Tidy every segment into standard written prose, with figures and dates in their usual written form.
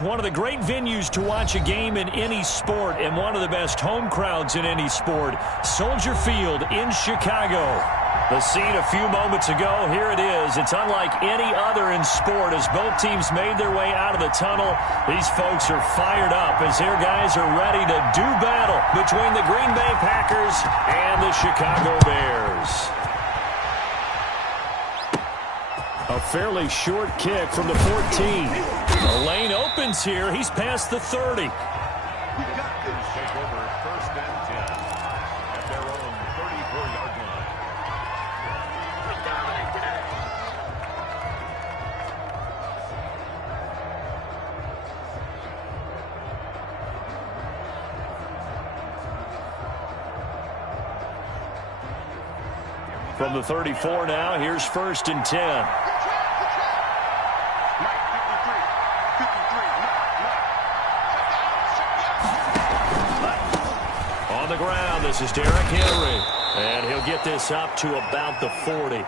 One of the great venues to watch a game in any sport and one of the best home crowds in any sport. Soldier Field in Chicago. The scene a few moments ago, here it is. It's unlike any other in sport as both teams made their way out of the tunnel. These folks are fired up as their guys are ready to do battle between the Green Bay Packers and the Chicago Bears. A fairly short kick from the 14. The lane opens here. He's past the 30. We've got this take over first and 10 at their own 34-yard line. From the 34 now, here's first and 10. On the ground, this is Derrick Henry. And he'll get this up to about the 40.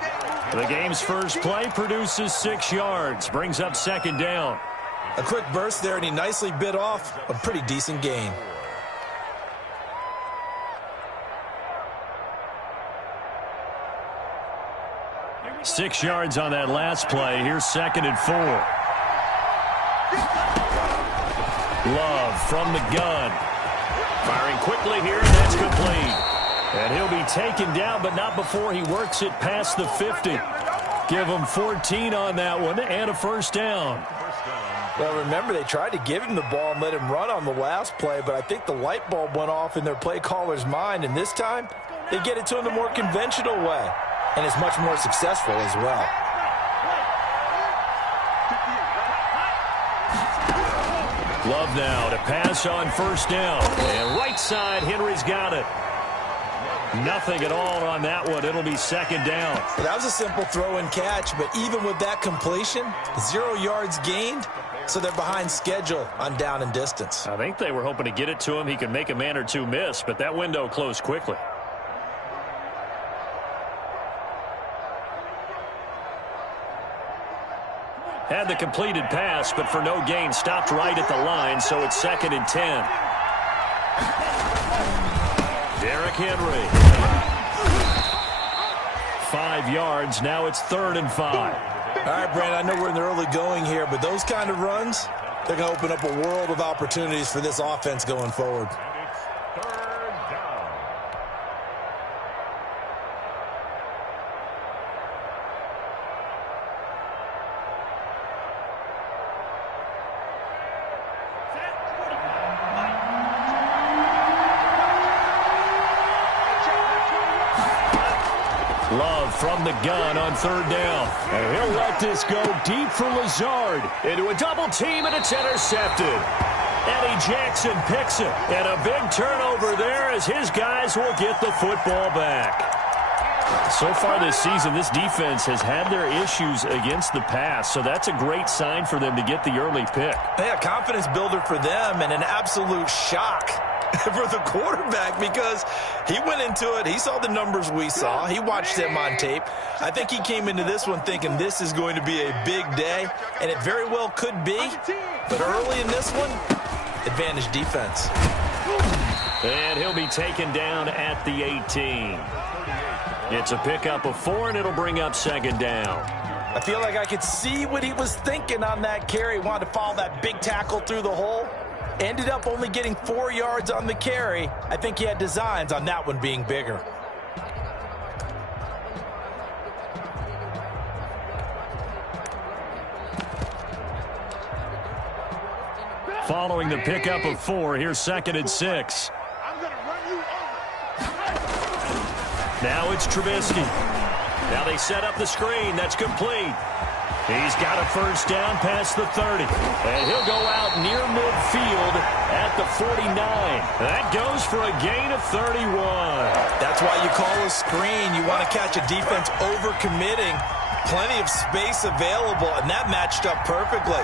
The game's first play produces 6 yards. Brings up second down. A quick burst there, and he nicely bit off a pretty decent gain. Six yards on that last play. Here's second and 4. Love from the gun. Firing quickly here, and that's complete. And he'll be taken down, but not before he works it past the 50. Give him 14 on that one and a first down. Well, remember, they tried to give him the ball and let him run on the last play, but I think the light bulb went off in their play caller's mind, and this time they get it to him the more conventional way, and it's much more successful as well. Love now to pass on first down. And right side, Henry's got it. Nothing at all on that one. It'll be second down. Well, that was a simple throw and catch, but even with that completion, 0 yards gained, so they're behind schedule on down and distance. I think they were hoping to get it to him. He could make a man or two miss, but that window closed quickly. Had the completed pass, but for no gain, stopped right at the line, so it's second and 10. Derrick Henry. 5 yards, now it's third and 5. All right, Brandon, I know we're in the early going here, but those kind of runs, they're going to open up a world of opportunities for this offense going forward. Love from the gun on third down. And he'll let this go deep for Lazard. Into a double team, and it's intercepted. Eddie Jackson picks it. And a big turnover there as his guys will get the football back. So far this season, this defense has had their issues against the pass, so that's a great sign for them to get the early pick. Yeah, confidence builder for them and an absolute shock for the quarterback because he went into it. He saw the numbers we saw. He watched them on tape. I think he came into this one thinking this is going to be a big day, and it very well could be. But early in this one, advantage defense. And he'll be taken down at the 18. It's a pickup of 4, and it'll bring up second down. I feel like I could see what he was thinking on that carry. He wanted to follow that big tackle through the hole. Ended up only getting 4 yards on the carry. I think he had designs on that one being bigger. Following the pickup of 4, here's second and 6. Now it's Trubisky. Now they set up the screen. That's complete. He's got a first down past the 30. And he'll go out near midfield at the 49. That goes for a gain of 31. That's why you call a screen. You want to catch a defense overcommitting. Plenty of space available, and that matched up perfectly.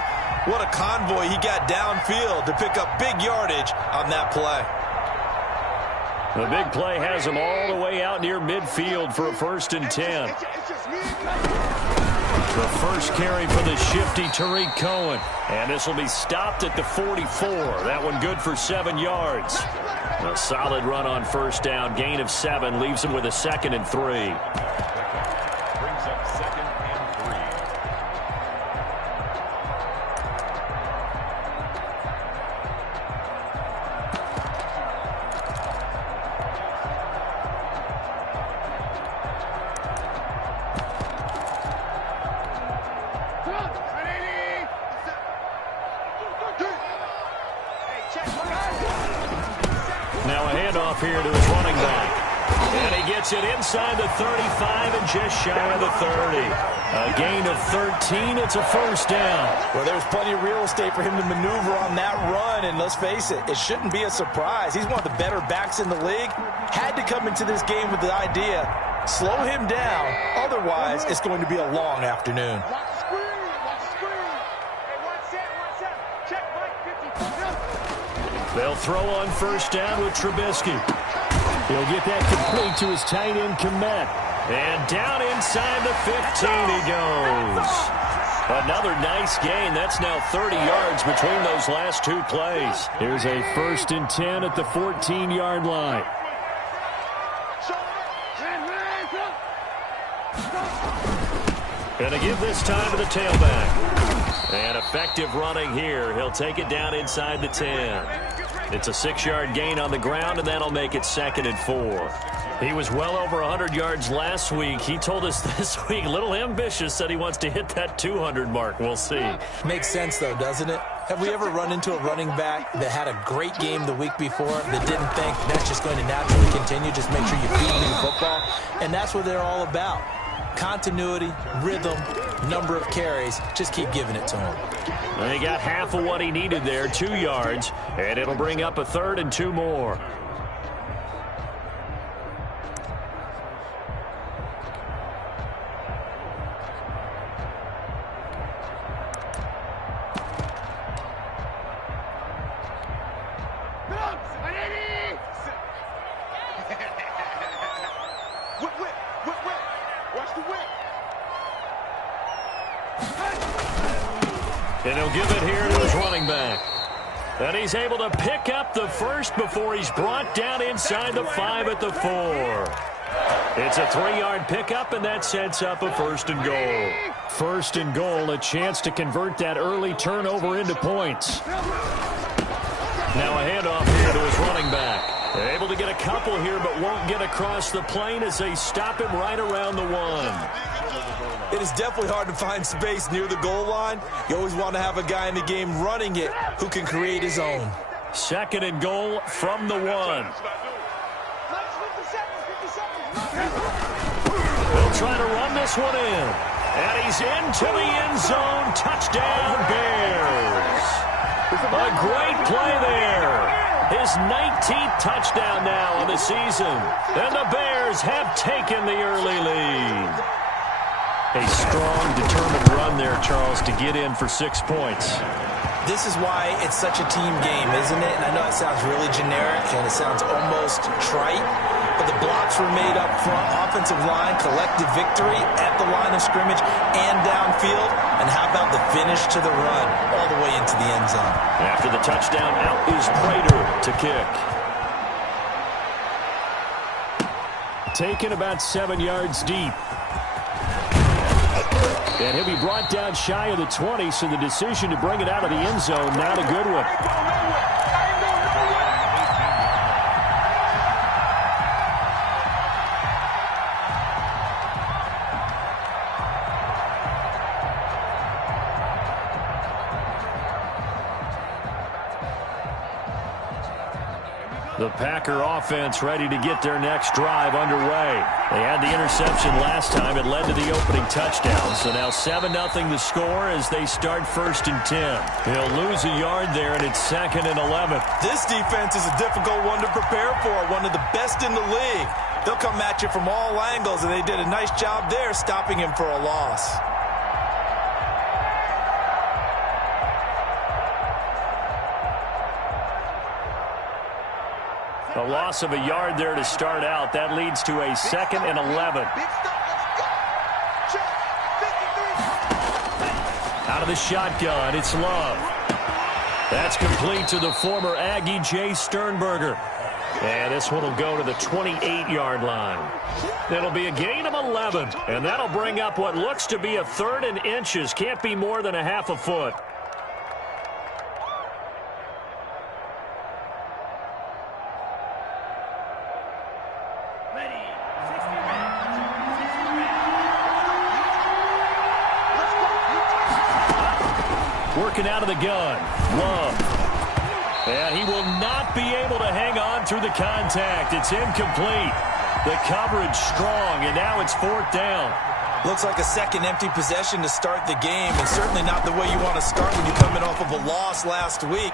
What a convoy he got downfield to pick up big yardage on that play. The big play has him all the way out near midfield for a first and 10. The first carry for the shifty Tariq Cohen. And this will be stopped at the 44. That one good for 7 yards. A solid run on first down. Gain of 7 leaves him with a 2nd and 3. Brings up 2nd and 3. Now a handoff here to his running back. And he gets it inside the 35 and just shy of the 30. A gain of 13. It's a first down. Well, there's plenty of real estate for him to maneuver on that run. And let's face it, it shouldn't be a surprise. He's one of the better backs in the league. Had to come into this game with the idea, slow him down. Otherwise, it's going to be a long afternoon. They'll throw on first down with Trubisky. He'll get that complete to his tight end, Komet. And down inside the 15 he goes. Another nice gain. That's now 30 yards between those last 2 plays. Here's a 1st and 10 at the 14-yard line. Gonna give this time to the tailback. And effective running here. He'll take it down inside the 10. It's a 6-yard gain on the ground, and that'll make it 2nd and 4. He was well over 100 yards last week. He told us this week, a little ambitious, said he wants to hit that 200 mark. We'll see. Makes sense, though, doesn't it? Have we ever run into a running back that had a great game the week before that didn't think that's just going to naturally continue? Just make sure you feed me the football. And that's what they're all about. Continuity, rhythm, number of carries. Just keep giving it to him. He got half of what he needed there, 2 yards, and it'll bring up a 3rd and 2 more. And he'll give it here to his running back. And he's able to pick up the first before he's brought down inside the 5 at the 4. It's a 3-yard pickup, and that sets up a 1st and goal. 1st and goal, a chance to convert that early turnover into points. Now a handoff here to his running back. They're able to get a couple here, but won't get across the plane as they stop him right around the 1. It is definitely hard to find space near the goal line. You always want to have a guy in the game running it who can create his own. 2nd and goal from the 1. They'll try to run this one in. And he's into the end zone. Touchdown, Bears. A great play there. His 19th touchdown now of the season. And the Bears have taken the early lead. A strong, determined run there, Charles, to get in for 6 points. This is why it's such a team game, isn't it? And I know it sounds really generic and it sounds almost trite, but the blocks were made up front, offensive line, collective victory at the line of scrimmage and downfield. And how about the finish to the run all the way into the end zone? After the touchdown, out is Prater to kick. Taken about 7 yards deep. And he'll be brought down shy of the 20, so the decision to bring it out of the end zone, not a good one. The Packer offense ready to get their next drive underway. They had the interception last time. It led to the opening touchdown. So now 7-0 the score as they start 1st and 10. He'll lose a yard there, and it's 2nd and 11. This defense is a difficult one to prepare for, one of the best in the league. They'll come at you from all angles, and they did a nice job there stopping him for a loss. A loss of a yard there to start out. That leads to a 2nd and 11. Out of the shotgun, it's Love. That's complete to the former Aggie, Jay Sternberger. And this one will go to the 28-yard line. It'll be a gain of 11, and that'll bring up what looks to be a 3rd and inches. Can't be more than a half a foot. Working out of the gun, Love. And he will not be able to hang on through the contact. It's incomplete. The coverage strong, and now it's 4th down. Looks like a second empty possession to start the game, and certainly not the way you want to start when you're coming off of a loss last week.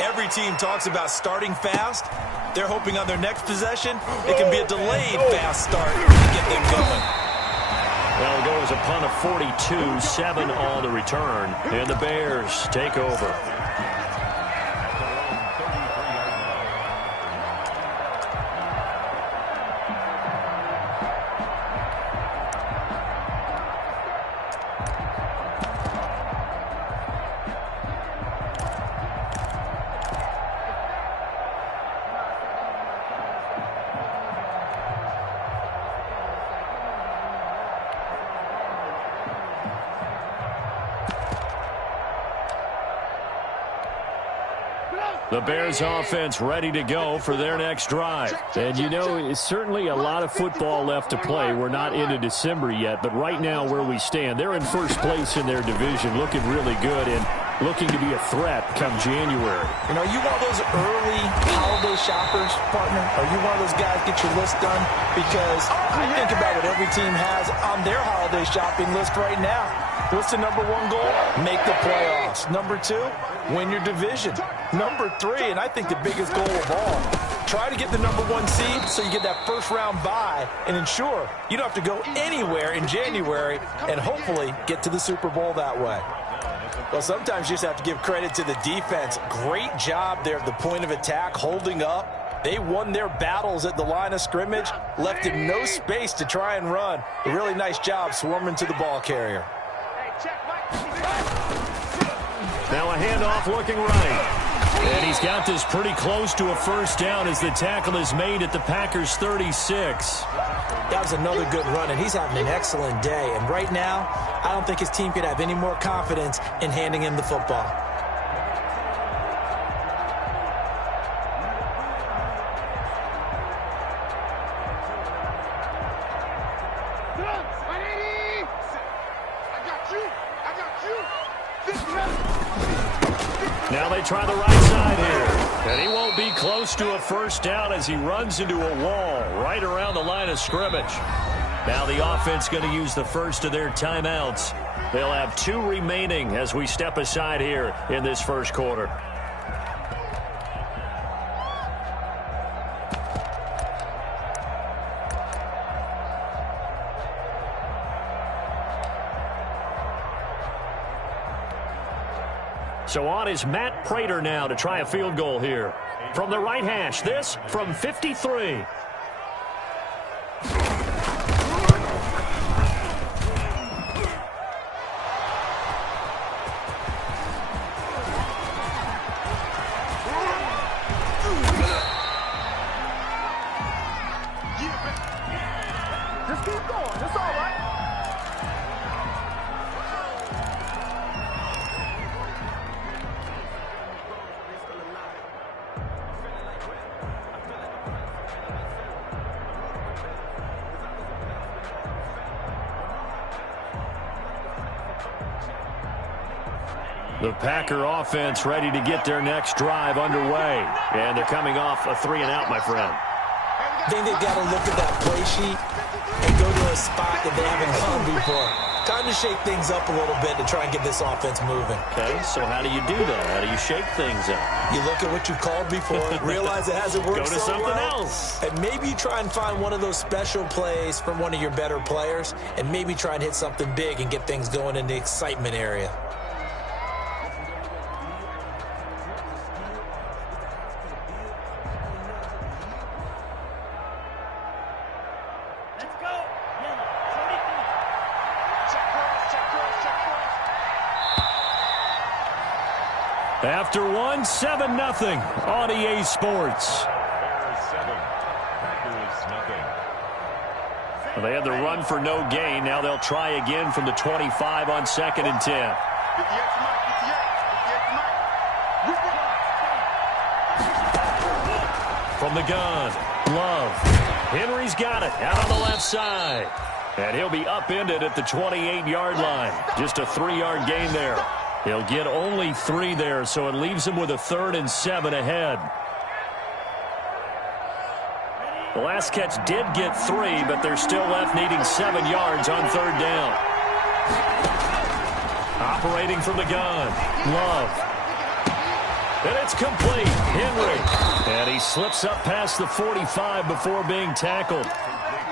Every team talks about starting fast. They're hoping on their next possession, it can be a delayed fast start to get them going. That'll go as a punt of 42, 7 on the return, and the Bears take over. The Bears offense ready to go for their next drive. And, you know, it's certainly a lot of football left to play. We're not into December yet, but right now where we stand, they're in first place in their division, looking really good and looking to be a threat come January. You know, are you one of those early holiday shoppers, partner? Are you one of those guys get your list done? Because I think about what every team has on their holiday shopping list right now. What's the number 1 goal? Make the playoffs. Number 2, win your division. Number 3, and I think the biggest goal of all, try to get the number 1 seed so you get that first-round bye and ensure you don't have to go anywhere in January and hopefully get to the Super Bowl that way. Well, sometimes you just have to give credit to the defense. Great job there at the point of attack, holding up. They won their battles at the line of scrimmage, left him no space to try and run. A really nice job swarming to the ball carrier. Now a handoff looking right. And he's got this pretty close to a first down as the tackle is made at the Packers' 36. That was another good run, and he's having an excellent day. And right now, I don't think his team could have any more confidence in handing him the football. Now they try the right side here. And he won't be close to a first down as he runs into a wall right around the line of scrimmage. Now the offense going to use the first of their timeouts. They'll have 2 remaining as we step aside here in this first quarter. So on is Matt Prater now to try a field goal here. From the right hash, this from 53. Just keep going. It's all right. The Packer offense ready to get their next drive underway. And they're coming off a 3-and-out, my friend. I think they've got to look at that play sheet and go to a spot that they haven't gone before. Time to shake things up a little bit to try and get this offense moving. Okay, so how do you do that? How do you shake things up? You look at what you called before, realize it hasn't worked Go to so something well, else. and maybe you try and find one of those special plays from one of your better players, and maybe try and hit something big and get things going in the excitement area. After one, 7-0 on EA Sports. Bears 7, Packers nothing. Well, they had the run for no gain. Now they'll try again from the 25 on 2nd and 10. From the gun, Love. Henry's got it out on the left side. And he'll be upended at the 28-yard line. Just a 3-yard gain there. He'll get only 3 there, so it leaves him with a 3rd and 7 ahead. The last catch did get 3, but they're still left needing 7 yards on 3rd down. Operating from the gun, Love. And it's complete. Henry. And he slips up past the 45 before being tackled.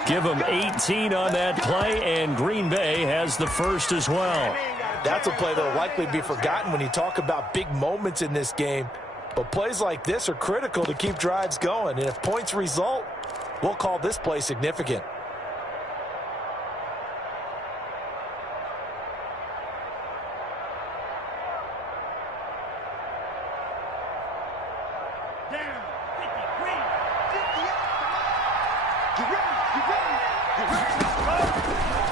Give him 18 on that play, and Green Bay has the first as well. That's a play that will likely be forgotten when you talk about big moments in this game. But plays like this are critical to keep drives going. And if points result, we'll call this play significant.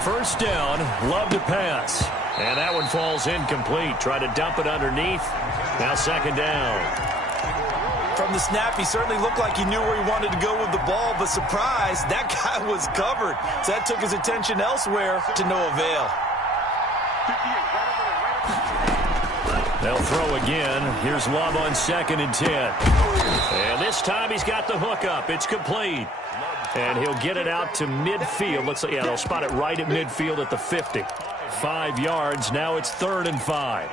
First down, Love to pass. And that one falls incomplete. Try to dump it underneath. Now 2nd down. From the snap, he certainly looked like he knew where he wanted to go with the ball, but surprise, that guy was covered. So that took his attention elsewhere to no avail. They'll throw again. Here's Love on 2nd and 10. And this time he's got the hook up. It's complete. And he'll get it out to midfield. Looks like, yeah, they'll spot it right at midfield at the 50. 5 yards. Now it's 3rd and 5.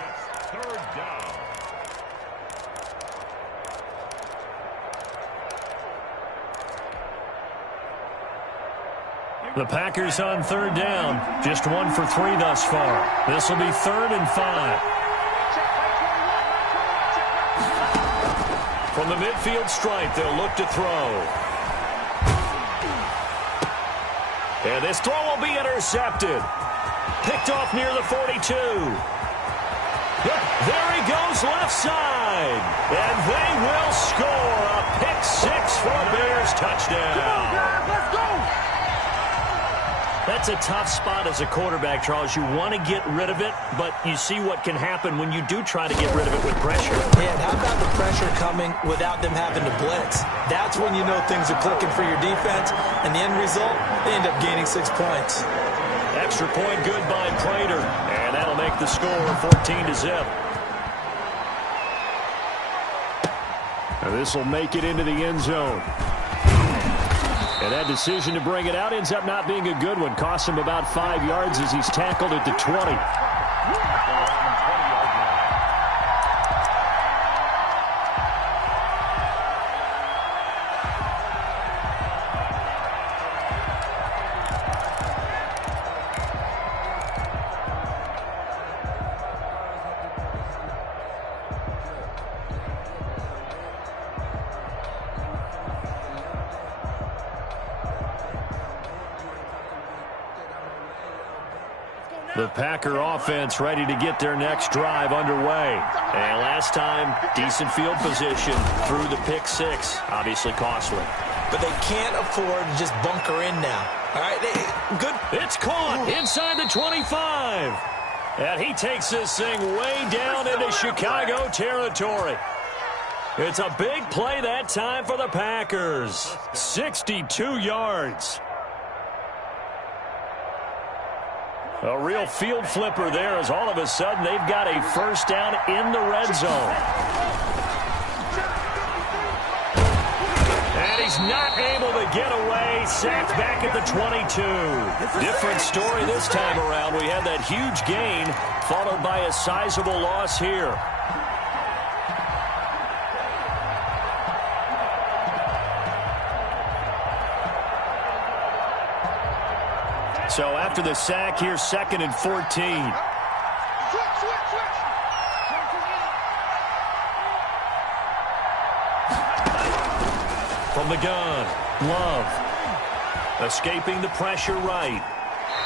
The Packers on 3rd down. Just 1 for 3 thus far. This will be 3rd and 5. From the midfield stripe, they'll look to throw. And this throw will be intercepted. Picked off near the 42. There he goes left side. And they will score a pick 6 for a Bears touchdown. Come on, guys, let's go. That's a tough spot as a quarterback, Charles. You want to get rid of it, but you see what can happen when you do try to get rid of it with pressure. Yeah, and how about the pressure coming without them having to blitz? That's when you know things are clicking for your defense, and the end result, they end up gaining 6 points. Extra point good by Prater, and that'll make the score 14-0. And this will make it into the end zone. And that decision to bring it out ends up not being a good one. Costs him about 5 yards as he's tackled at the 20. The Packer offense ready to get their next drive underway. And last time, decent field position through the pick 6. Obviously costly. But they can't afford to just bunker in now. All right, good. It's caught inside the 25. And he takes this thing way down into Chicago territory. It's a big play that time for the Packers. 62 yards. A real field flipper there as all of a sudden they've got a first down in the red zone. And he's not able to get away. Sacked back at the 22. Different story this time around. We had that huge gain followed by a sizable loss here. So after the sack, here's 2nd and 14. From the gun, Love. Escaping the pressure right.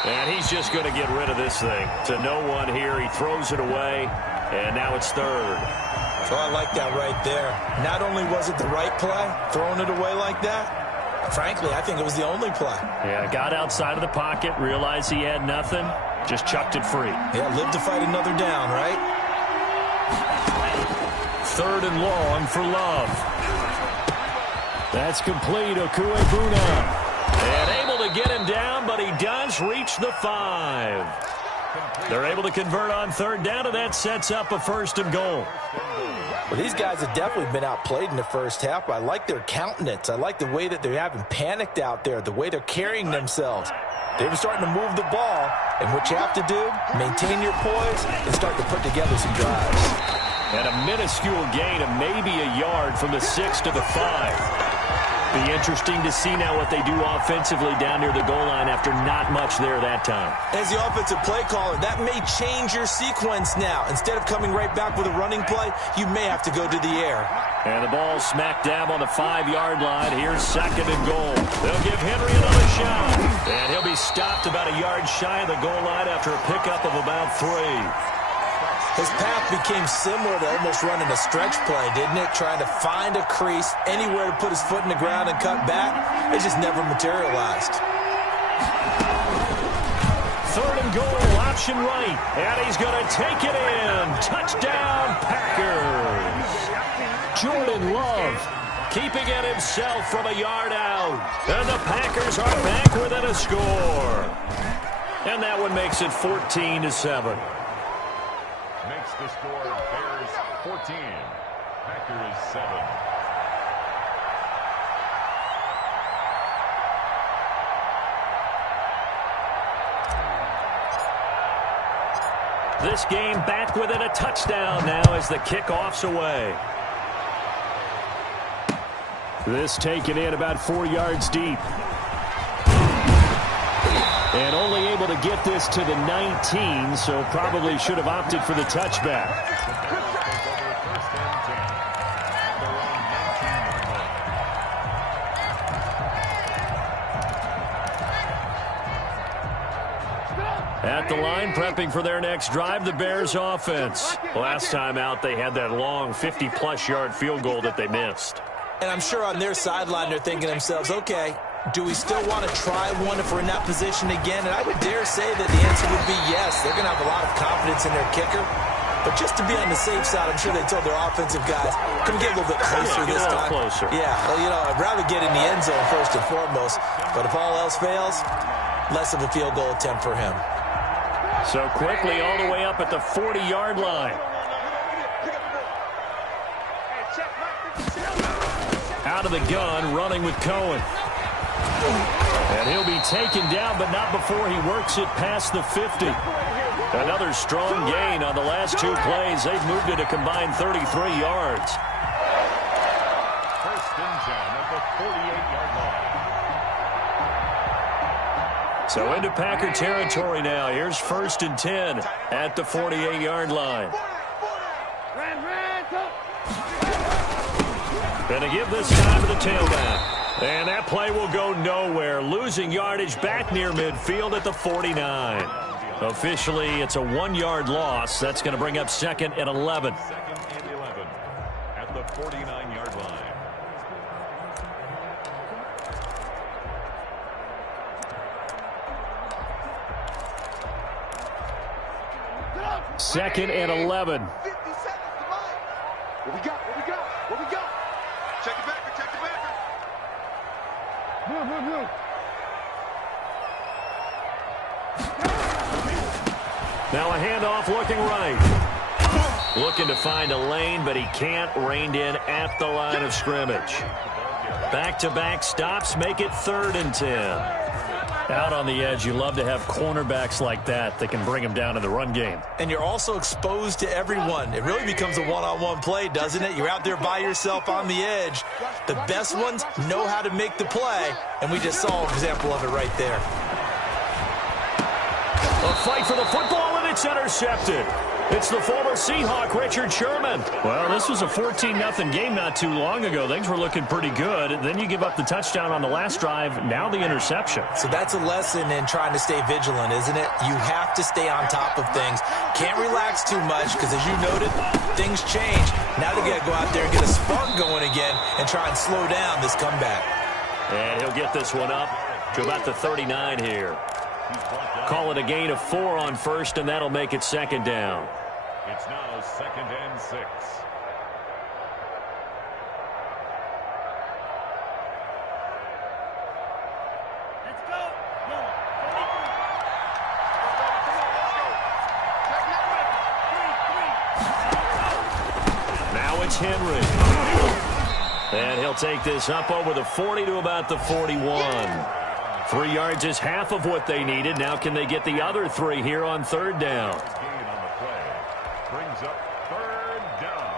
And he's just going to get rid of this thing. To no one here. He throws it away. And now it's 3rd. Oh, I like that right there. Not only was it the right play, throwing it away like that, frankly, I think it was the only play. Yeah, got outside of the pocket, realized he had nothing, just chucked it free. Yeah, live to fight another down, right? 3rd and long for Love. That's complete. BCUYBMANE. And able to get him down, but he does reach the 5. They're able to convert on 3rd down, and that sets up a 1st and goal. Well, these guys have definitely been outplayed in the first half. I like their countenance. I like the way that they haven't panicked out there, the way they're carrying themselves. They've been starting to move the ball, and what you have to do, maintain your poise and start to put together some drives. And a minuscule gain of maybe a yard from the 6 to the 5. Be interesting to see now what they do offensively down near the goal line after not much there that time. As the offensive play caller, that may change your sequence now. Instead of coming right back with a running play, you may have to go to the air. And the ball smack dab on the 5-yard line. Here's 2nd and goal. They'll give Henry another shot. And he'll be stopped about a yard shy of the goal line after a pickup of about 3. His path became similar to almost running a stretch play, didn't it? Trying to find a crease, anywhere to put his foot in the ground and cut back. It just never materialized. 3rd and goal, option right. And he's going to take it in. Touchdown, Packers. Jordan Love keeping it himself from a yard out. And the Packers are back within a score. And that one makes it 14-7. Makes the score Bears 14, Packers 7. This game back within a touchdown now as the kickoff's away. This taken in about 4 yards deep. And only able to get this to the 19, so probably should have opted for the touchback. At the line, prepping for their next drive, the Bears offense. Last time out, they had that long 50-plus yard field goal that they missed. And I'm sure on their sideline, they're thinking to themselves, okay, do we still want to try one if we're in that position again? And I would dare say that the answer would be yes. They're going to have a lot of confidence in their kicker. But just to be on the safe side, I'm sure they told their offensive guys, come get a little bit closer this time. Closer. Yeah, well, you know, I'd rather get in the end zone first and foremost. But if all else fails, less of a field goal attempt for him. So quickly all the way up at the 40-yard line. Out of the gun, running with Cohen. And he'll be taken down, but not before he works it past the 50. Another strong gain on the last 2 plays. They've moved it a combined 33 yards. 1st and 10 at the 48-yard line. So into Packer territory now. Here's 1st and 10 at the 48-yard line. Gonna give this time to the tailback. And that play will go nowhere. Losing yardage back near midfield at the 49. Officially, it's a 1-yard loss. That's going to bring up 2nd and 11. 2nd and 11 at the 49-yard line. Second and 11. 50 seconds to mine. What we got? What we got? What we got? Check the backer. Check the backer. Move. Now a handoff looking right. Looking to find a lane, but he can't. Reined in at the line of scrimmage. Back-to-back stops make it 3rd and 10. Out on the edge, you love to have cornerbacks like that can bring him down in the run game. And you're also exposed to everyone. It really becomes a one-on-one play, doesn't it? You're out there by yourself on the edge. The best ones know how to make the play, and we just saw an example of it right there. A fight for the football, and It's intercepted. It's the former Seahawk, Richard Sherman. Well, this was a 14-0 game not too long ago. Things were looking pretty good. Then you give up the touchdown on the last drive. Now the interception. So that's a lesson in trying to stay vigilant, isn't it? You have to stay on top of things. Can't relax too much because, as you noted, things change. Now they got to go out there and get a spark going again and try and slow down this comeback. And he'll get this one up to about the 39 here. Call it a gain of 4 on first, and that'll make it second down. It's now 2nd and 6. Let's go. Now it's Henry. And he'll take this up over the 40 to about the 41. 3 yards is half of what they needed. Now can they get the other 3 here on third down? Gain on the play. Brings up 3rd down.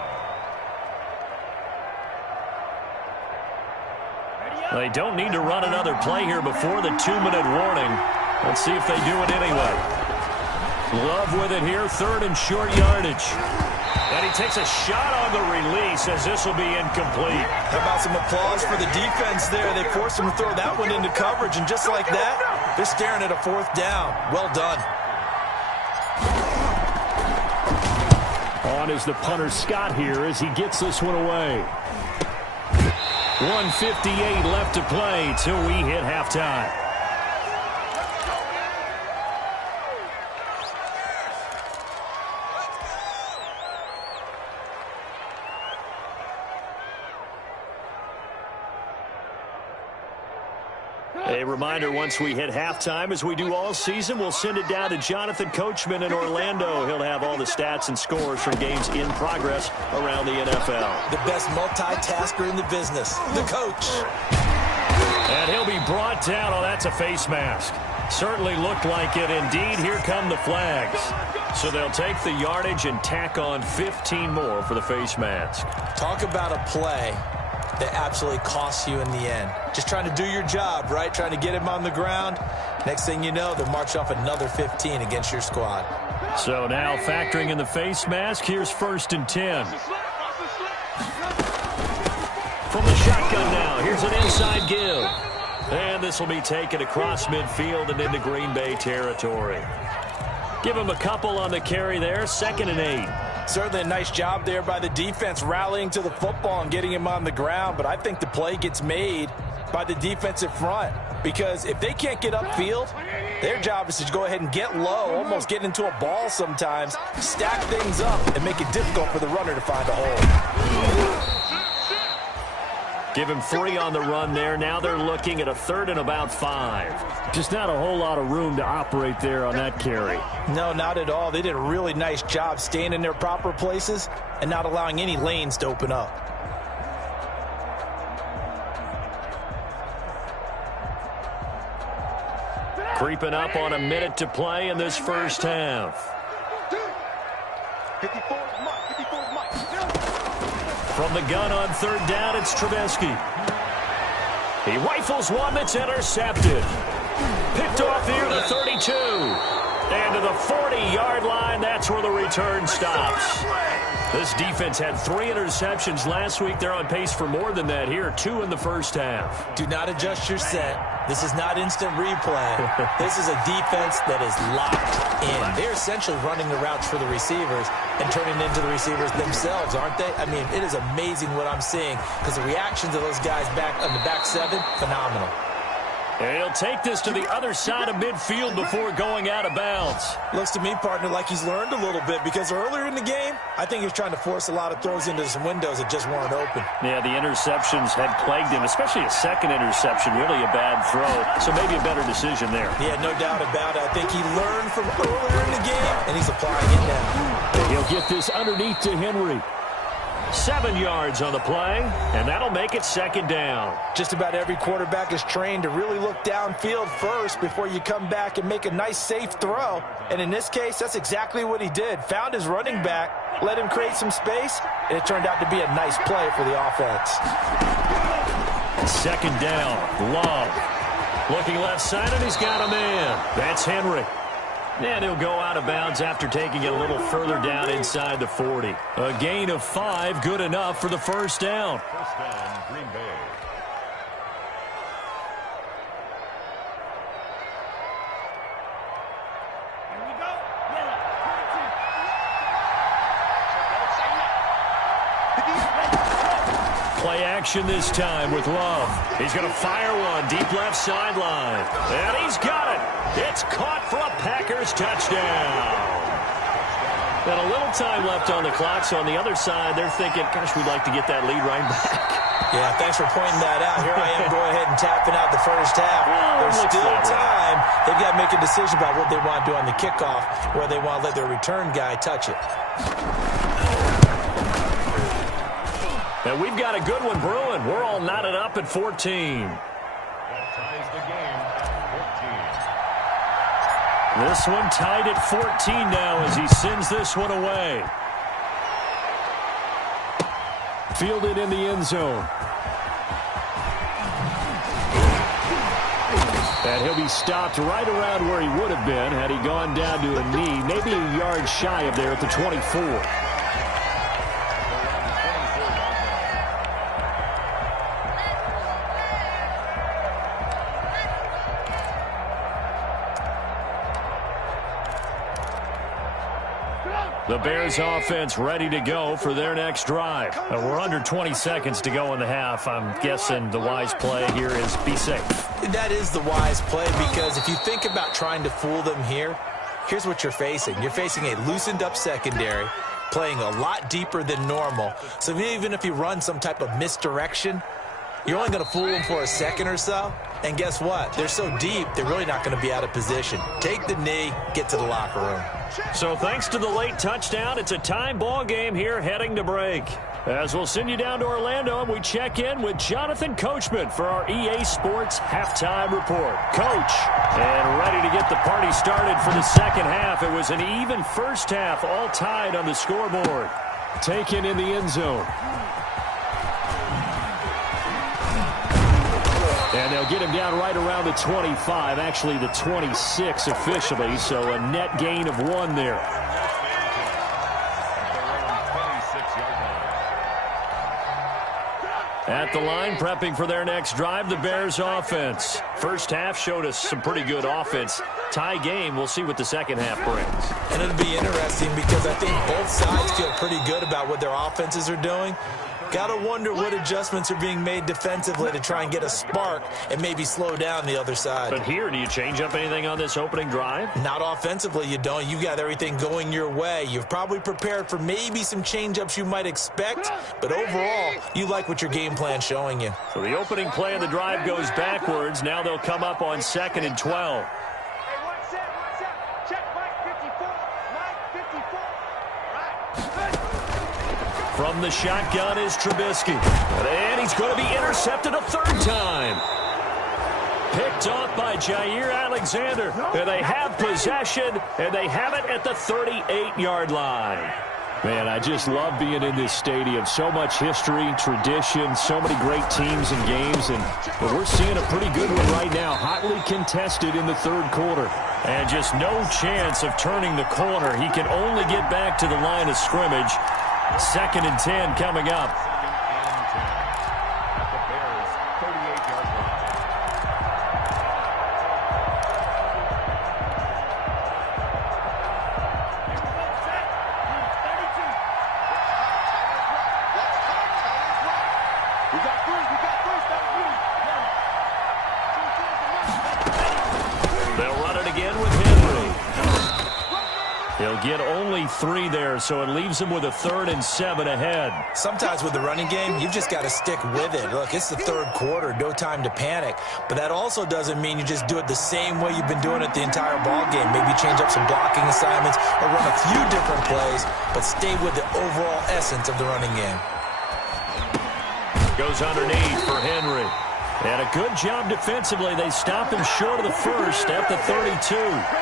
They don't need to run another play here before the 2-minute warning. Let's see if they do it anyway. Love with it here, 3rd and short yardage. And he takes a shot on the release as this will be incomplete. How about some applause for the defense there? They forced him to throw that one into coverage, and just like that, they're staring at a 4th down. Well done. On is the punter Scott here as he gets this one away. 1:58 left to play till we hit halftime. A reminder, once we hit halftime, as we do all season, we'll send it down to Jonathan Coachman in Orlando. He'll have all the stats and scores from games in progress around the NFL. The best multitasker in the business, the coach. And he'll be brought down. Oh, that's a face mask. Certainly looked like it. Indeed, here come the flags. So they'll take the yardage and tack on 15 more for the face mask. Talk about a play that absolutely costs you in the end. Just trying to do your job, right? Trying to get him on the ground. Next thing you know, they'll march off another 15 against your squad. So now factoring in the face mask, here's 1st and 10. From the shotgun now, here's an inside give. And this will be taken across midfield and into Green Bay territory. Give him a couple on the carry there, 2nd and 8. Certainly a nice job there by the defense rallying to the football and getting him on the ground, but I think the play gets made by the defensive front because if they can't get upfield, their job is to go ahead and get low, almost get into a ball sometimes, stack things up, and make it difficult for the runner to find a hole. Give him 3 on the run there. Now they're looking at a 3rd and about 5. Just not a whole lot of room to operate there on that carry. No, not at all. They did a really nice job staying in their proper places and not allowing any lanes to open up. Creeping up on a minute to play in this first half. 54 Mike. From the gun on 3rd down, it's Trubisky. He rifles one that's intercepted. Picked off near the 32. And to the 40-yard line, that's where the return stops. This defense had 3 interceptions last week. They're on pace for more than that here, 2 in the first half. Do not adjust your set. This is not instant replay. This is a defense that is locked in. They're essentially running the routes for the receivers and turning into the receivers themselves, aren't they? I mean, it is amazing what I'm seeing because the reactions of those guys back on the back 7, phenomenal. And he'll take this to the other side of midfield before going out of bounds. Looks to me, partner, like he's learned a little bit because earlier in the game, I think he was trying to force a lot of throws into some windows that just weren't open. Yeah, the interceptions had plagued him, especially a second interception, really a bad throw. So maybe a better decision there. Yeah, no doubt about it. I think he learned from earlier in the game, and he's applying it now. He'll get this underneath to Henry. 7 yards on the play, and that'll make it second down. Just about every quarterback is trained to really look downfield first before you come back and make a nice, safe throw. And in this case, that's exactly what he did. Found his running back, let him create some space, and it turned out to be a nice play for the offense. Second down, Love. Looking left side, and he's got a man. That's Henry. And he'll go out of bounds after taking it a little further down inside the 40. A gain of 5, good enough for the first down. First down, Green Bay. Here we go. Yellow. 22. Play action this time with Love. He's going to fire one deep left sideline. And he's got it. It's caught for a Packers touchdown. And a little time left on the clock, so on the other side, they're thinking, gosh, we'd like to get that lead right back. Yeah, thanks for pointing that out. Here I am going ahead and tapping out the first half. There's still time. They've got to make a decision about what they want to do on the kickoff, where they want to let their return guy touch it. And we've got a good one brewing. We're all knotted up at 14. That ties the game at 14. This one tied at 14 now as he sends this one away. Fielded in the end zone. And he'll be stopped right around where he would have been had he gone down to a knee, maybe a yard shy of there at the 24. The Bears offense ready to go for their next drive. We're under 20 seconds to go in the half. I'm guessing the wise play here is be safe. That is the wise play, because if you think about trying to fool them here, here's what you're facing. You're facing a loosened up secondary, playing a lot deeper than normal. So even if you run some type of misdirection, you're only going to fool them for a second or so. And guess what? They're so deep, they're really not going to be out of position. Take the knee, get to the locker room. So thanks to the late touchdown, it's a time ball game here heading to break. As we'll send you down to Orlando, and we check in with Jonathan Coachman for our EA Sports Halftime Report. Coach, and ready to get the party started for the second half. It was an even first half, all tied on the scoreboard. Taken in the end zone. And they'll get him down right around the 25, actually the 26 officially, so a net gain of 1 there. At the line, prepping for their next drive, the Bears offense. First half showed us some pretty good offense. Tie game, we'll see what the second half brings. And it'll be interesting because I think both sides feel pretty good about what their offenses are doing. Got to wonder what adjustments are being made defensively to try and get a spark and maybe slow down the other side. But here, do you change up anything on this opening drive? Not offensively, you don't. You've got everything going your way. You've probably prepared for maybe some change-ups you might expect, but overall, you like what your game plan's showing you. So the opening play of the drive goes backwards. Now they'll come up on 2nd and 12. From the shotgun is Trubisky. And he's going to be intercepted a third time. Picked off by Jair Alexander. And they have possession, and they have it at the 38-yard line. Man, I just love being in this stadium. So much history, tradition, so many great teams and games. And we're seeing a pretty good one right now, hotly contested in the third quarter. And just no chance of turning the corner. He can only get back to the line of scrimmage. 2nd and 10 coming up. At the Bears' 38-yard line. We got three. They'll run it again with Henry. He'll get only 3 there, so it leaves him with a 3rd and 7 ahead. Sometimes with the running game, you've just got to stick with it. Look, it's the third quarter, no time to panic. But that also doesn't mean you just do it the same way you've been doing it the entire ball game. Maybe change up some blocking assignments or run a few different plays, but stay with the overall essence of the running game. Goes underneath for Henry. And a good job defensively. They stop him short of the first at the 32.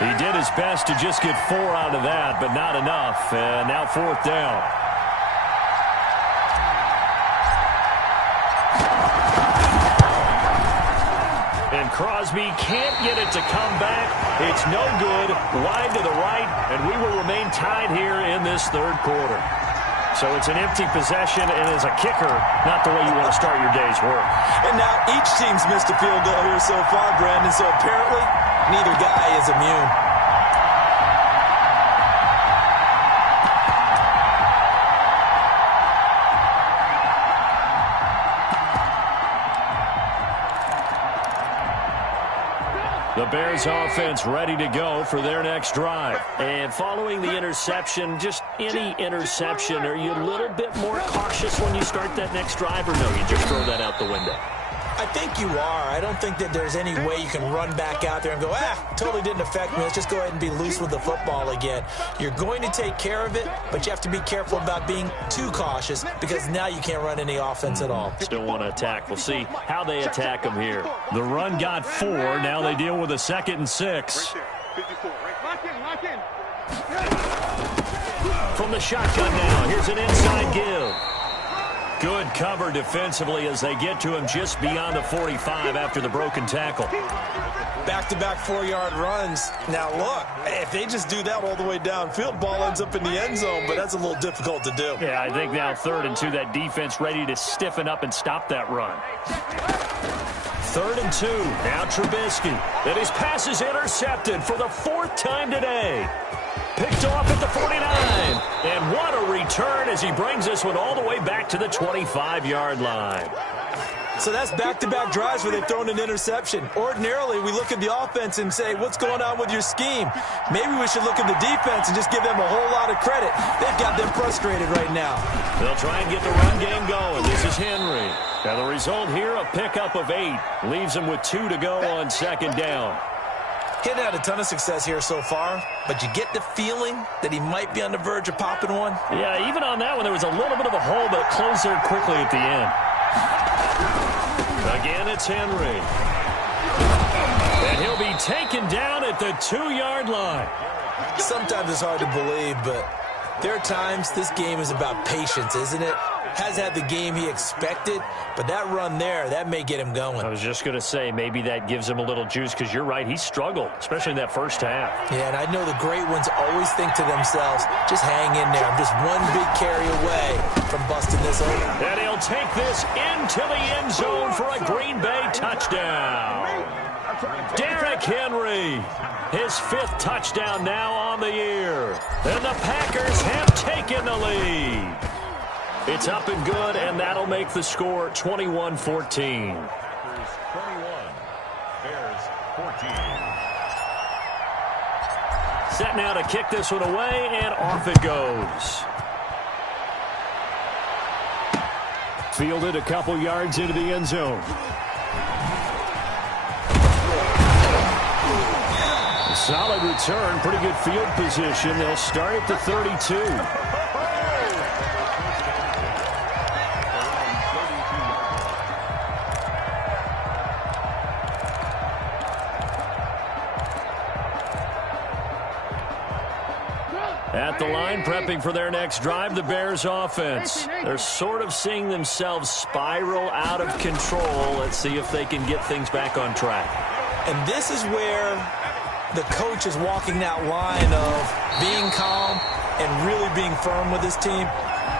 He did his best to just get 4 out of that, but not enough. And now 4th down. And Crosby can't get it to come back. It's no good. Wide to the right, and we will remain tied here in this third quarter. So it's an empty possession, and as a kicker, not the way you want to start your day's work. And now each team's missed a field goal here so far, Brandon, so apparently neither guy is immune. The Bears offense ready to go for their next drive. And following the interception, just any interception, are you a little bit more cautious when you start that next drive, or no, you just throw that out the window? I think you are. I don't think that there's any way you can run back out there and go, totally didn't affect me. Let's just go ahead and be loose with the football again. You're going to take care of it, but you have to be careful about being too cautious because now you can't run any offense at all. Still want to attack. We'll see how they attack them here. The run got 4. Now they deal with a 2nd and 6. Lock in. From the shotgun now, here's an inside give. Good cover defensively as they get to him just beyond the 45 after the broken tackle. Back-to-back 4-yard runs. Now, look, if they just do that all the way downfield, ball ends up in the end zone, but that's a little difficult to do. Yeah, I think now 3rd and 2, that defense ready to stiffen up and stop that run. 3rd and 2, now Trubisky. And his pass is intercepted for the 4th time today. Picked off at the 49. And what a return as he brings this one all the way back to the 25-yard line. So that's back-to-back drives where they've thrown an interception. Ordinarily, we look at the offense and say, what's going on with your scheme? Maybe we should look at the defense and just give them a whole lot of credit. They've got them frustrated right now. They'll try and get the run game going. This is Henry. Now the result here, a pickup of 8. Leaves them with 2 to go on 2nd down. He hadn't had a ton of success here so far, but you get the feeling that he might be on the verge of popping one. Yeah, even on that one, there was a little bit of a hole, but it closed there quickly at the end. Again, it's Henry. And he'll be taken down at the 2-yard line. Sometimes it's hard to believe, but there are times this game is about patience, isn't it? Has had the game he expected, but that run there, that may get him going. I was just going to say, maybe that gives him a little juice, because you're right, he struggled, especially in that first half. Yeah, and I know the great ones always think to themselves, just hang in there. I'm just one big carry away from busting this open. And he'll take this into the end zone for a Green Bay touchdown. Derrick Henry, his 5th touchdown now on the year. And the Packers have taken the lead. It's up and good, and that'll make the score 21-14. Packers 21, Bears 14. Set now to kick this one away, and off it goes. Fielded a couple yards into the end zone. Solid return, pretty good field position. They'll start at the 32. At the line, prepping for their next drive, the Bears offense. They're sort of seeing themselves spiral out of control. Let's see if they can get things back on track. And this is where the coach is walking that line of being calm and really being firm with his team.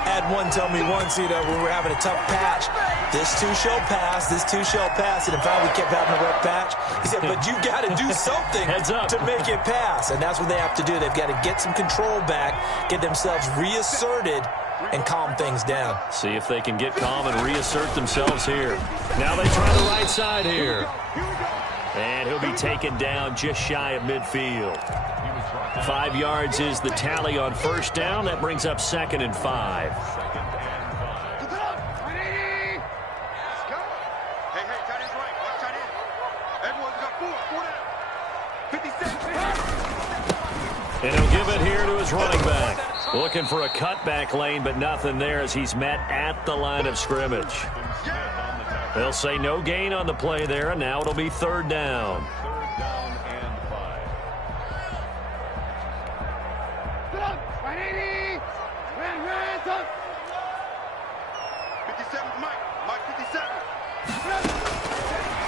I had one tell me once, when we were having a tough patch, this too shall pass, this too shall pass. And in fact, we kept having a rough patch. He said, but you got to do something to make it pass. And that's what they have to do. They've got to get some control back, get themselves reasserted, and calm things down. See if they can get calm and reassert themselves here. Now they try the right side here. And he'll be taken down just shy of midfield. 5 yards is the tally on 1st down. That brings up 2nd and 5. And he'll give it here to his running back. Looking for a cutback lane, but nothing there as he's met at the line of scrimmage. They'll say no gain on the play there, and now it'll be 3rd down. 3rd down and 5.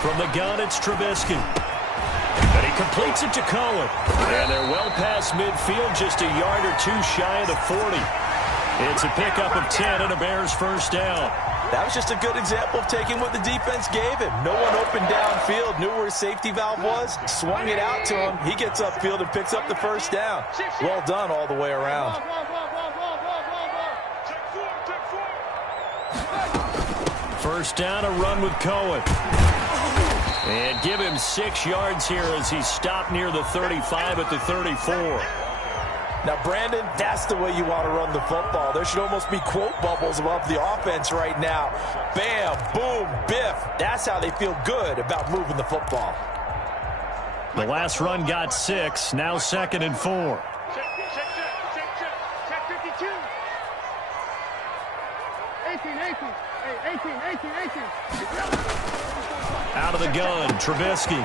From the gun, it's Trubisky. And he completes it to Cohen. And they're well past midfield, just a yard or two shy of the 40. It's a pickup of 10 and a Bears first down. That was just a good example of taking what the defense gave him. No one open downfield, knew where his safety valve was, swung it out to him. He gets upfield and picks up the first down. Well done all the way around. First down, a run with Cohen. And give him 6 yards here as he's stopped near the 35 at the 34. Now, Brandon, that's the way you want to run the football. There should almost be quote bubbles above the offense right now. Bam, boom, biff. That's how they feel good about moving the football. The last run got 6, now 2nd and 4. Check 52. 18. Out of the gun, Trubisky.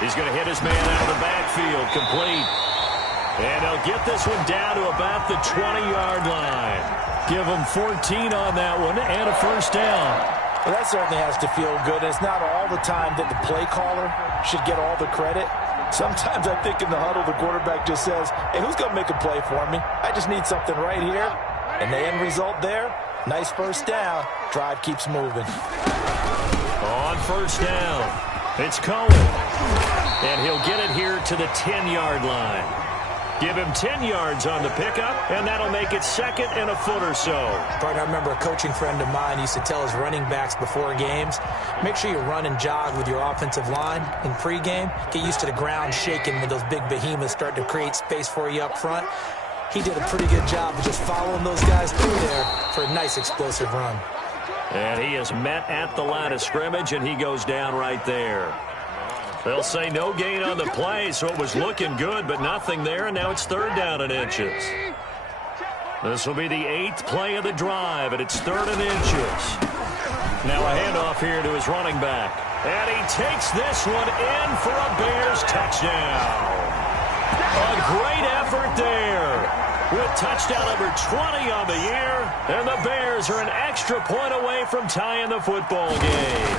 He's going to hit his man out of the backfield, complete. And they'll get this one down to about the 20-yard line. Give them 14 on that one and a first down. Well, that certainly has to feel good. It's not all the time that the play caller should get all the credit. Sometimes I think in the huddle, the quarterback just says, hey, who's going to make a play for me? I just need something right here. And the end result there, nice first down. Drive keeps moving. On first down, it's Cohen. And he'll get it here to the 10-yard line. Give him 10 yards on the pickup, and that'll make it 2nd and a foot or so. Partner, I remember a coaching friend of mine used to tell his running backs before games, make sure you run and jog with your offensive line in pregame. Get used to the ground shaking when those big behemoths start to create space for you up front. He did a pretty good job of just following those guys through there for a nice explosive run. And he is met at the line of scrimmage, and he goes down right there. They'll say no gain on the play, so it was looking good, but nothing there, and now it's 3rd down and inches. This will be the 8th play of the drive, and it's 3rd and inches. Now a handoff here to his running back. And he takes this one in for a Bears touchdown. A great effort there. With touchdown number 20 on the year, and the Bears are an extra point away from tying the football game.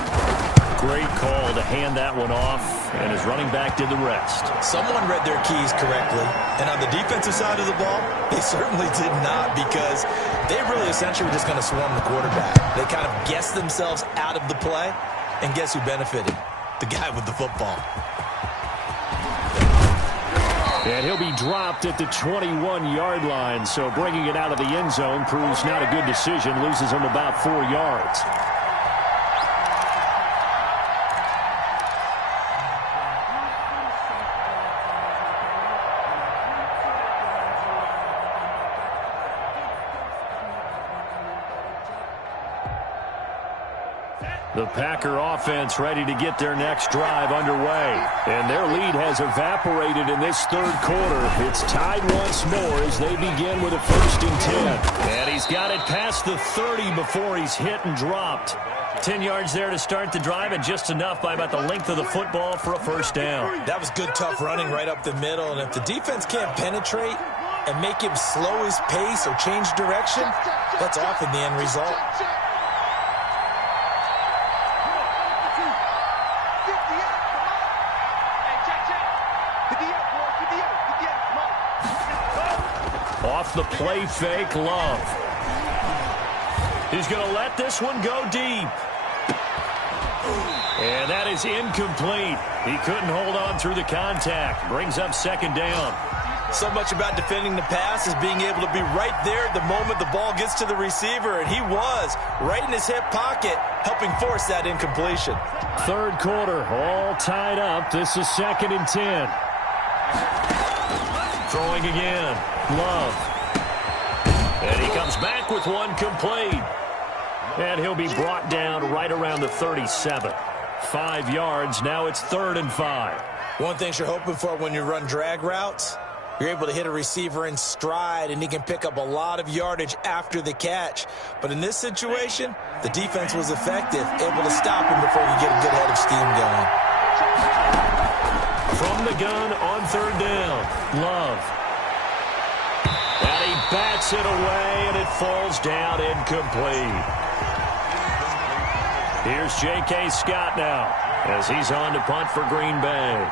Great call to hand that one off, and his running back did the rest. Someone read their keys correctly, and on the defensive side of the ball, they certainly did not, because they really essentially were just going to swarm the quarterback. They kind of guessed themselves out of the play, and guess who benefited? The guy with the football. And he'll be dropped at the 21-yard line, so bringing it out of the end zone proves not a good decision, loses him about 4 yards. The Packer offense ready to get their next drive underway. And their lead has evaporated in this 3rd quarter. It's tied once more as they begin with a 1st and 10. And he's got it past the 30 before he's hit and dropped. 10 yards there to start the drive, and just enough by about the length of the football for a first down. That was good, tough running right up the middle. And if the defense can't penetrate and make him slow his pace or change direction, that's often the end result. Off the play fake, Love. He's going to let this one go deep. And that is incomplete. He couldn't hold on through the contact. Brings up 2nd down. So much about defending the pass is being able to be right there at the moment the ball gets to the receiver, and he was right in his hip pocket, helping force that incompletion. 3rd quarter, all tied up. This is 2nd and 10. Throwing again, Love. And he comes back with one complete. And he'll be brought down right around the 37. 5 yards, now it's 3rd and 5. One thing you're hoping for when you run drag routes, you're able to hit a receiver in stride, and he can pick up a lot of yardage after the catch. But in this situation, the defense was effective, able to stop him before he get a good head of steam going. From the gun on 3rd down, Love. And he bats it away, and it falls down incomplete. Here's J.K. Scott now. as he's on to punt for Green Bay.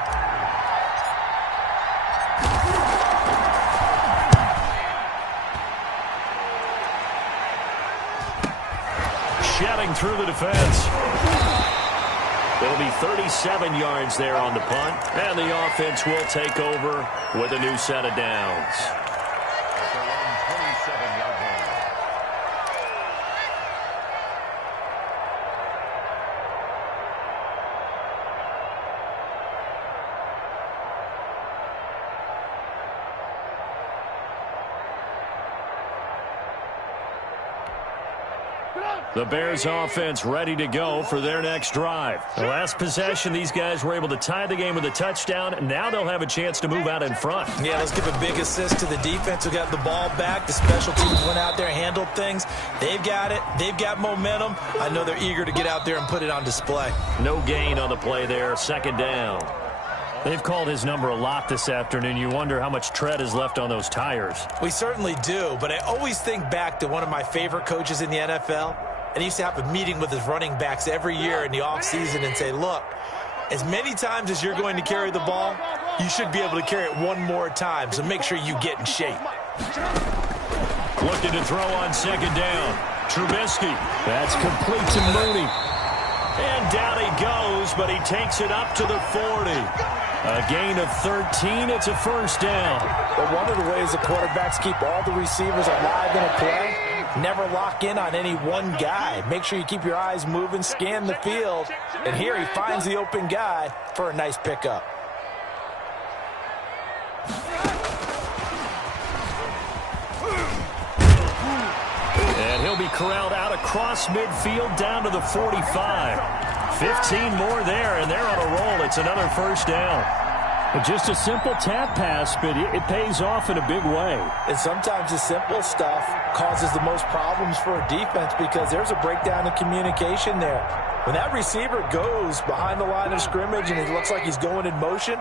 Shedding through the defense. It'll be 37 yards there on the punt, and the offense will take over with a new set of downs. The Bears offense ready to go for their next drive. The last possession, these guys were able to tie the game with a touchdown, and now they'll have a chance to move out in front. Yeah, let's give a big assist to the defense who got the ball back. The special teams went out there, handled things. They've got it. They've got momentum. I know they're eager to get out there and put it on display. No gain on the play there, second down. They've called his number a lot this afternoon. You wonder how much tread is left on those tires. We certainly do, but I always think back to one of my favorite coaches in the NFL. And he used to have a meeting with his running backs every year in the offseason and say, look, as many times as you're going to carry the ball, you should be able to carry it one more time, so make sure you get in shape. Looking to throw on second down. Trubisky. That's complete to Mooney. And down he goes, but he takes it up to the 40. A gain of 13. It's a first down. But one of the ways the quarterbacks keep all the receivers alive in a play, never lock in on any one guy. Make sure you keep your eyes moving, scan the field. And here he finds the open guy for a nice pickup. And he'll be corralled out across midfield down to the 45. 15 more there, and they're on a roll. It's another first down. Just a simple tap pass, but it pays off in a big way. And sometimes the simple stuff causes the most problems for a defense because there's a breakdown in communication there. When that receiver goes behind the line of scrimmage and it looks like he's going in motion,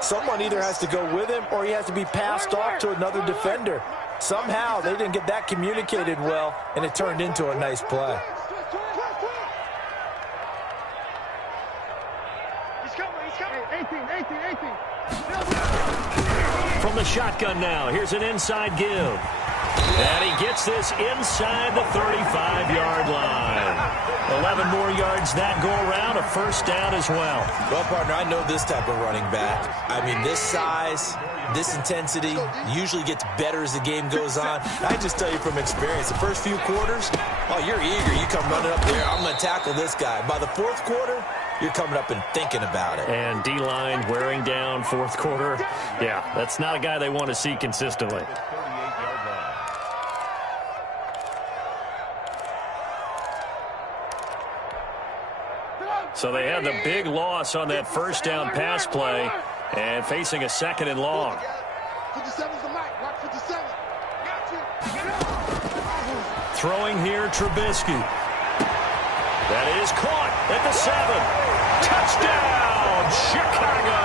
someone either has to go with him or he has to be passed off to another defender. Somehow they didn't get that communicated well, and it turned into a nice play. From the shotgun now, here's an inside give. And he gets this inside the 35-yard line. 11 more yards that go around, a first down as well. Well, partner, I know this type of running back. I mean, this size, this intensity usually gets better as the game goes on. I just tell you from experience, the first few quarters, oh, you're eager. You come running up there, I'm going to tackle this guy. By the fourth quarter, you're coming up and thinking about it. And D-line wearing down fourth quarter. Yeah, that's not a guy they want to see consistently. So they had the big loss on that first down pass play and facing a second and long. Throwing here, Trubisky. That is caught at the 7. Touchdown, Chicago.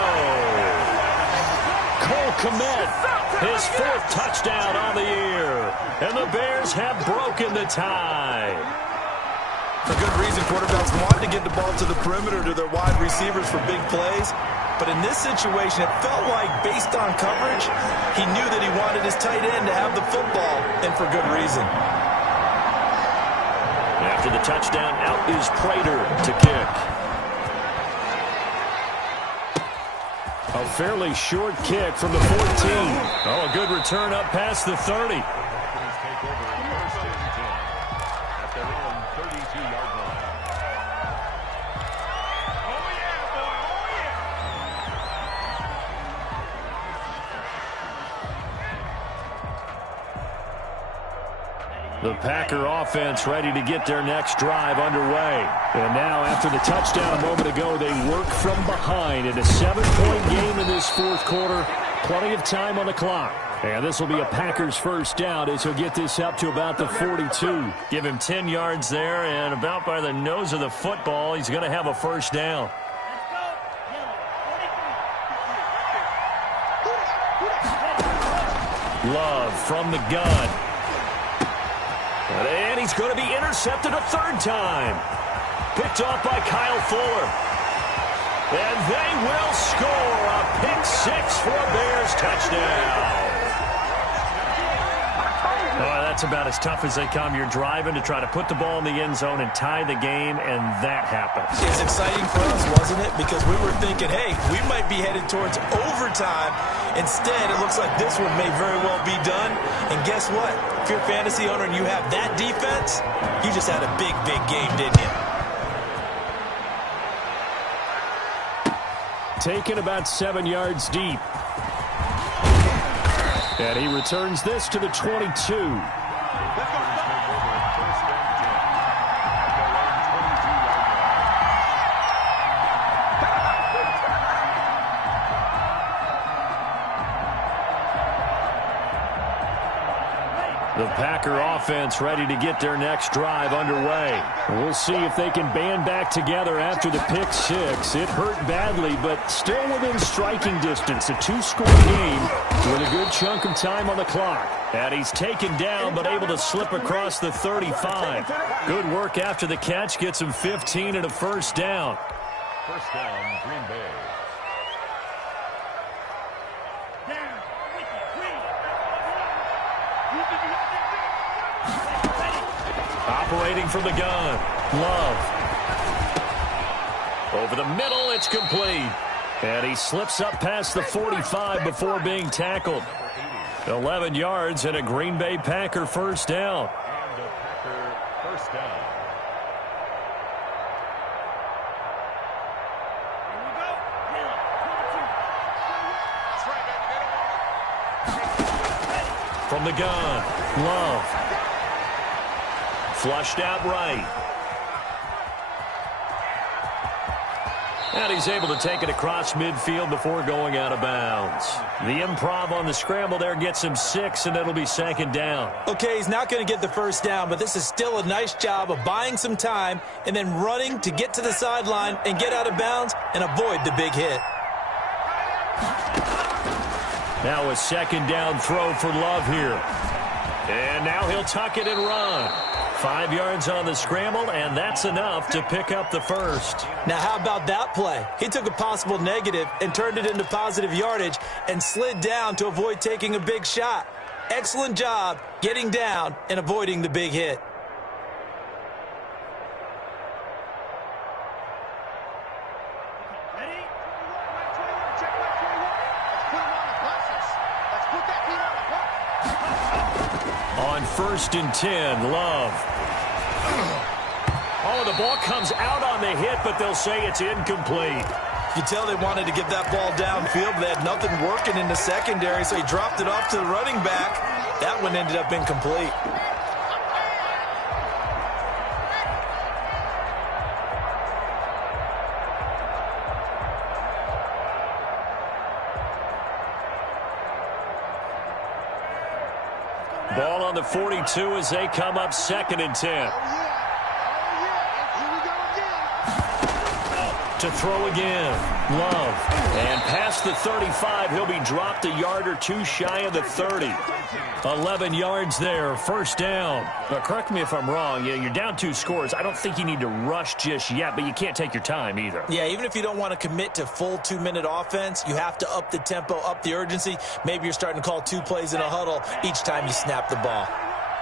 Cole Kmet, his 4th touchdown on the year. And the Bears have broken the tie. For good reason, quarterbacks want to get the ball to the perimeter to their wide receivers for big plays. But in this situation, it felt like, based on coverage, he knew that he wanted his tight end to have the football, and for good reason. After the touchdown, out is Prater to kick. A fairly short kick from the 14. Oh, a good return up past the 30. The Packer offense ready to get their next drive underway. And now, after the touchdown a moment ago, they work from behind in a 7-point game in this fourth quarter. Plenty of time on the clock. And this will be a Packers first down as he'll get this up to about the 42. Give him 10 yards there, and about by the nose of the football, he's going to have a first down. Love from the gun. And he's going to be intercepted a third time. Picked off by Kyle Fuller. And they will score a pick six for a Bears touchdown. Oh, that's about as tough as they come. You're driving to try to put the ball in the end zone and tie the game, and that happens. It was exciting for us, wasn't it? Because we were thinking, hey, we might be headed towards overtime. Instead, it looks like this one may very well be done. And guess what? If you're a fantasy owner and you have that defense, you just had a big, big game, didn't you? Taken about 7 yards deep. And he returns this to the 22. The Packer offense ready to get their next drive underway. We'll see if they can band back together after the pick six. It hurt badly, but still within striking distance. A 2-score game with a good chunk of time on the clock. And he's taken down, but able to slip across the 35. Good work after the catch. Gets him 15 and a first down. First down, Green Bay. Operating from the gun, Love. Over the middle, it's complete. And he slips up past the 45 before being tackled. 11 yards and a Green Bay Packer first down. And a Packer first down. From the gun, Love. Flushed out right. And he's able to take it across midfield before going out of bounds. The improv on the scramble there gets him 6, and it'll be second down. Okay, he's not going to get the first down, but this is still a nice job of buying some time and then running to get to the sideline and get out of bounds and avoid the big hit. Now a second down throw for Love here. And now he'll tuck it and run. 5 yards on the scramble, and that's enough to pick up the first. Now, how about that play? He took a possible negative and turned it into positive yardage and slid down to avoid taking a big shot. Excellent job getting down and avoiding the big hit. On 1st and 10, Love. Oh, the ball comes out on the hit, but they'll say it's incomplete. You tell they wanted to get that ball downfield, but they had nothing working in the secondary, so he dropped it off to the running back. That one ended up incomplete. Ball on the 42 as they come up 2nd and 10. To throw again, Love. And past the 35, he'll be dropped a yard or two shy of the 30. 11 yards there, first down. But correct me if I'm wrong, you're down 2 scores. I don't think you need to rush just yet, but you can't take your time either. Yeah, even if you don't want to commit to full 2-minute offense, you have to up the tempo, up the urgency. Maybe you're starting to call 2 plays in a huddle each time you snap the ball.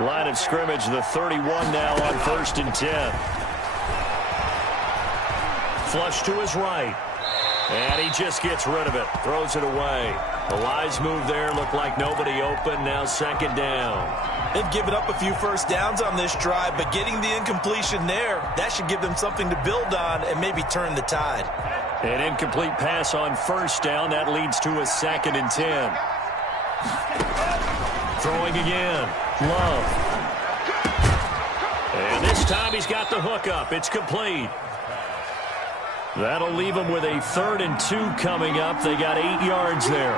Line of scrimmage, the 31 now on 1st and 10. Flush to his right. And he just gets rid of it. Throws it away. The wise move there. Looked like nobody open. Now 2nd down. They've given up a few first downs on this drive, but getting the incompletion there, that should give them something to build on and maybe turn the tide. An incomplete pass on 1st down. That leads to a 2nd and 10. Throwing again. Love. And this time he's got the hook up. It's complete. That'll leave them with a 3rd and 2 coming up. They got 8 yards there.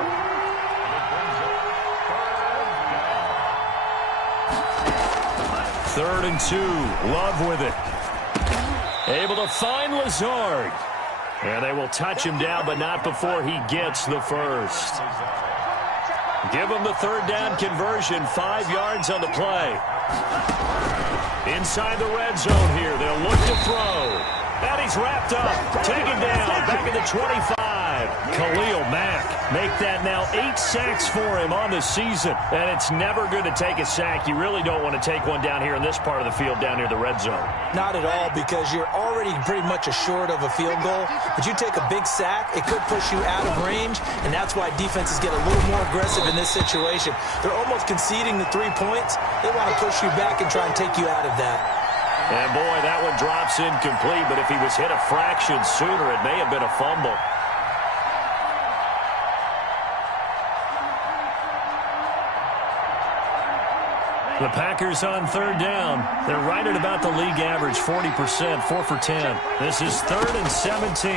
Third and 2. Love with it. Able to find Lazard. And they will touch him down, but not before he gets the first. Give him the 3rd down conversion. 5 yards on the play. Inside the red zone here. They'll look to throw. And he's wrapped up, taken down, back at the 25. Khalil Mack make that now 8 sacks for him on the season. And it's never good to take a sack. You really don't want to take one down here in this part of the field, down near the red zone. Not at all, because you're already pretty much assured of a field goal. But you take a big sack, it could push you out of range, and that's why defenses get a little more aggressive in this situation. They're almost conceding the 3 points. They want to push you back and try and take you out of that. And boy, that one drops incomplete, but if he was hit a fraction sooner, it may have been a fumble. The Packers on 3rd down. They're right at about the league average, 40%, 4 for 10. This is 3rd and 17.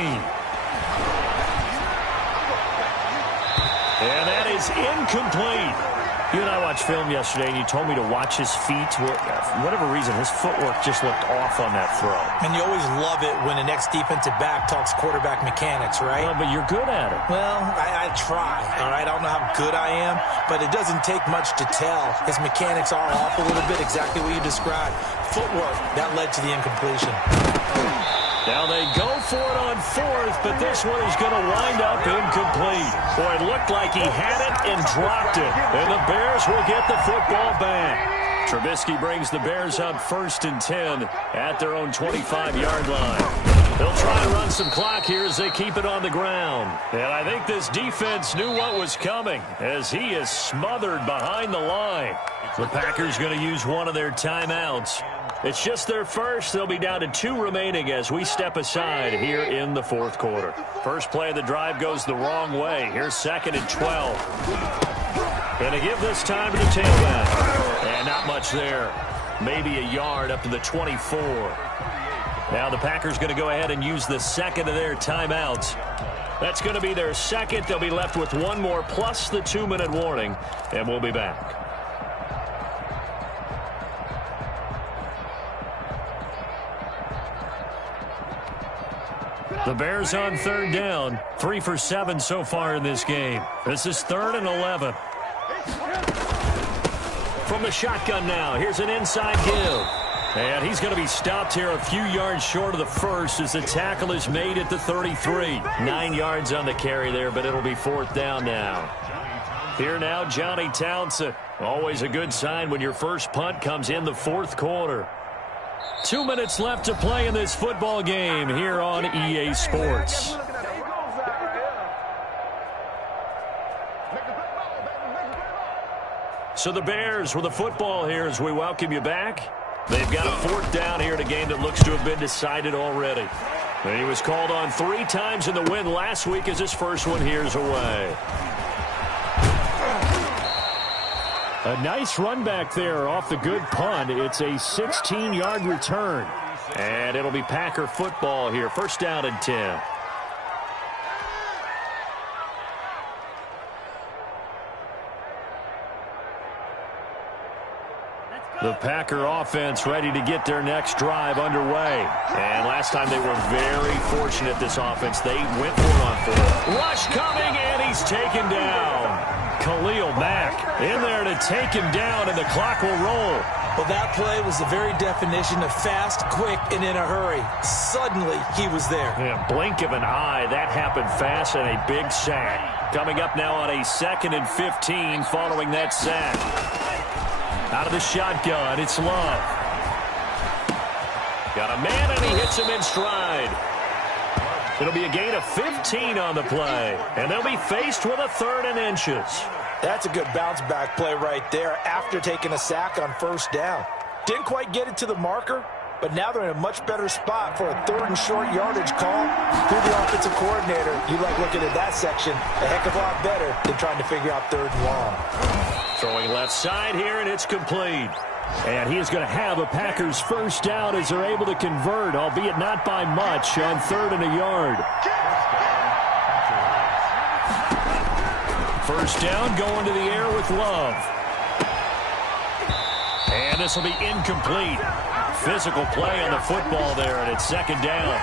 And that is incomplete. You and I watched film yesterday, and you told me to watch his feet. For whatever reason, his footwork just looked off on that throw. And you always love it when the next defensive back talks quarterback mechanics, right? Well, but you're good at it. Well, I try, all right? I don't know how good I am, but it doesn't take much to tell. His mechanics are off a little bit, exactly what you described. Footwork, that led to the incompletion. Now they go for it on 4th, but this one is going to wind up incomplete. Boy, it looked like he had it and dropped it. And the Bears will get the football back. Trubisky brings the Bears up 1st and 10 at their own 25-yard line. They'll try and run some clock here as they keep it on the ground. And I think this defense knew what was coming as he is smothered behind the line. The Packers going to use one of their timeouts. It's just their first. They'll be down to 2 remaining as we step aside here in the 4th quarter. First play of the drive goes the wrong way. Here's 2nd and 12. Going to give this time to the tailback. And not much there. Maybe a yard up to the 24. Now the Packers going to go ahead and use the 2nd of their timeouts. That's going to be their 2nd. They'll be left with 1 more plus the 2-minute warning. And we'll be back. The Bears on 3rd down. 3 for 7 so far in this game. This is 3rd and 11. From the shotgun now, here's an inside give. And he's going to be stopped here a few yards short of the first as the tackle is made at the 33. 9 yards on the carry there, but it'll be 4th down now. Here now, Johnny Townsend. Always a good sign when your first punt comes in the 4th quarter. 2 minutes left to play in this football game here on EA Sports. So the Bears with the football here as we welcome you back. They've got a 4th down here in a game that looks to have been decided already. And he was called on 3 times in the win last week as his first one here's away. A nice run back there off the good punt. It's a 16-yard return. And it'll be Packer football here. 1st down and 10. The Packer offense ready to get their next drive underway. And last time they were very fortunate, this offense. They went for it on 4th. Rush coming, and he's taken down. Khalil Mack in there to take him down, and the clock will roll. Well, that play was the very definition of fast, quick, and in a hurry. Suddenly, he was there. Yeah, blink of an eye. That happened fast and a big sack. Coming up now on a 2nd and 15 following that sack. Out of the shotgun, it's Love. Got a man, and he hits him in stride. It'll be a gain of 15 on the play, and they'll be faced with a 3rd and inches. That's a good bounce-back play right there after taking a sack on 1st down. Didn't quite get it to the marker, but now they're in a much better spot for a 3rd and short yardage call. Through the offensive coordinator, you like looking at that section a heck of a lot better than trying to figure out 3rd and long. Throwing left side here, and it's complete. And he is going to have a Packers 1st down as they're able to convert, albeit not by much, on 3rd and a yard. 1st down going to the air with Love. And this will be incomplete. Physical play on the football there, and it's 2nd down.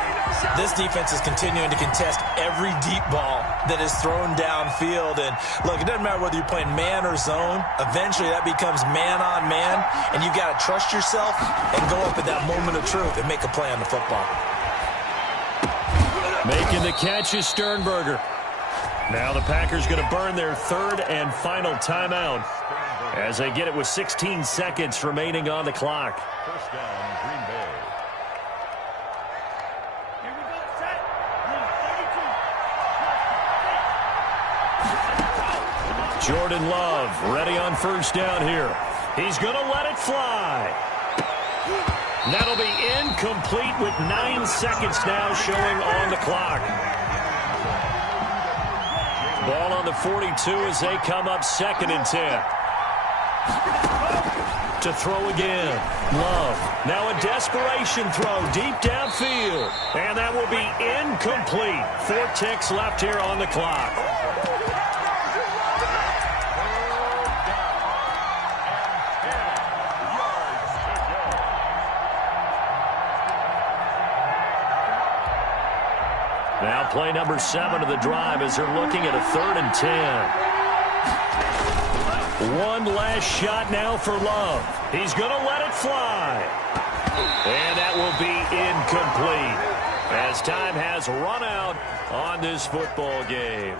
This defense is continuing to contest every deep ball that is thrown downfield. And, look, it doesn't matter whether you're playing man or zone. Eventually, that becomes man-on-man, and you've got to trust yourself and go up at that moment of truth and make a play on the football. Making the catch is Sternberger. Now the Packers going to burn their third and final timeout as they get it with 16 seconds remaining on the clock. First down, Green Bay. Jordan Love ready on first down here. He's going to let it fly. That'll be incomplete with 9 seconds now showing on the clock. Ball on the 42 as they come up 2nd and 10. To throw again. Love. Now a desperation throw deep downfield. And that will be incomplete. 4 ticks left here on the clock. Now play number 7 of the drive as they're looking at a 3rd and 10. One last shot now for Love. He's going to let it fly. And that will be incomplete as time has run out on this football game.